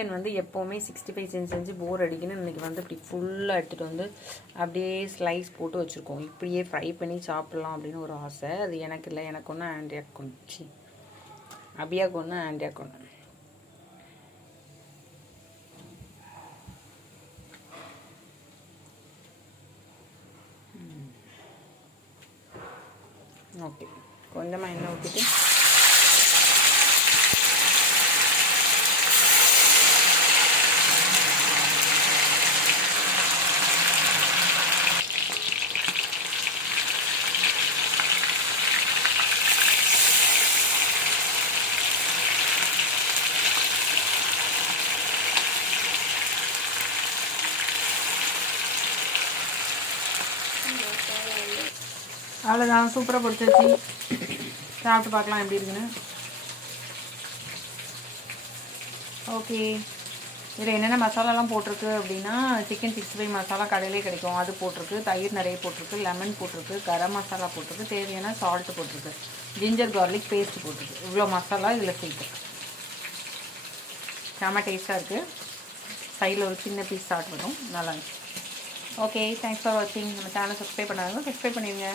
Chicken வந்து எப்போவுமே 65 செஞ்சு போர் அடிக்குன்னு இன்றைக்கி வந்து இப்படி ஃபுல்லாக எடுத்துகிட்டு வந்து அப்படியே ஸ்லைஸ் போட்டு வச்சுருக்கோம். இப்படியே ஃப்ரை பண்ணி சாப்பிட்லாம் அப்படின்னு ஒரு ஆசை. அது எனக்கு இல்லை, எனக்கு ஒன்று ஆண்ட்ரியாக்கு ஒன்று, அபியாவுக்கு ஒன்று, ஆண்ட்ரியாக்கு ஒன்று. ஓகே, கொஞ்சமாக எண்ணெய் ஊற்றிட்டு அவ்வளோதான், சூப்பராக பொரிச்சாச்சு. சாப்பிட்டு பார்க்கலாம் எப்படி இருக்குன்னு. ஓகே, இதில் என்னென்ன மசாலாலாம் போட்டிருக்கு அப்படின்னா, சிக்கன் 65 மசாலா கடையிலே கிடைக்கும், அது போட்டிருக்கு. தயிர் நிறைய போட்டிருக்கு, லெமன் போட்டிருக்கு, கரம் மசாலா போட்டிருக்கு, தேவையான சால்ட்டு போட்டிருக்கு, ஜிஞ்சர் கார்லிக் பேஸ்ட் போட்டிருக்கு. இவ்வளோ மசாலா இதில் சேர்த்துருக்கு. செம்ம டேஸ்ட்டாக இருக்குது. சைடில் ஒரு சின்ன பீஸ் ஸ்டார்ட் பண்ணும், நல்லா இருந்துச்சு. ஓகே, தேங்க்ஸ் ஃபார் வாட்சிங். நம்ம சேனல் சப்ஸ்கிரைப் பண்ணாதவங்க சப்ஸ்கிரைப் பண்ணிடுங்க.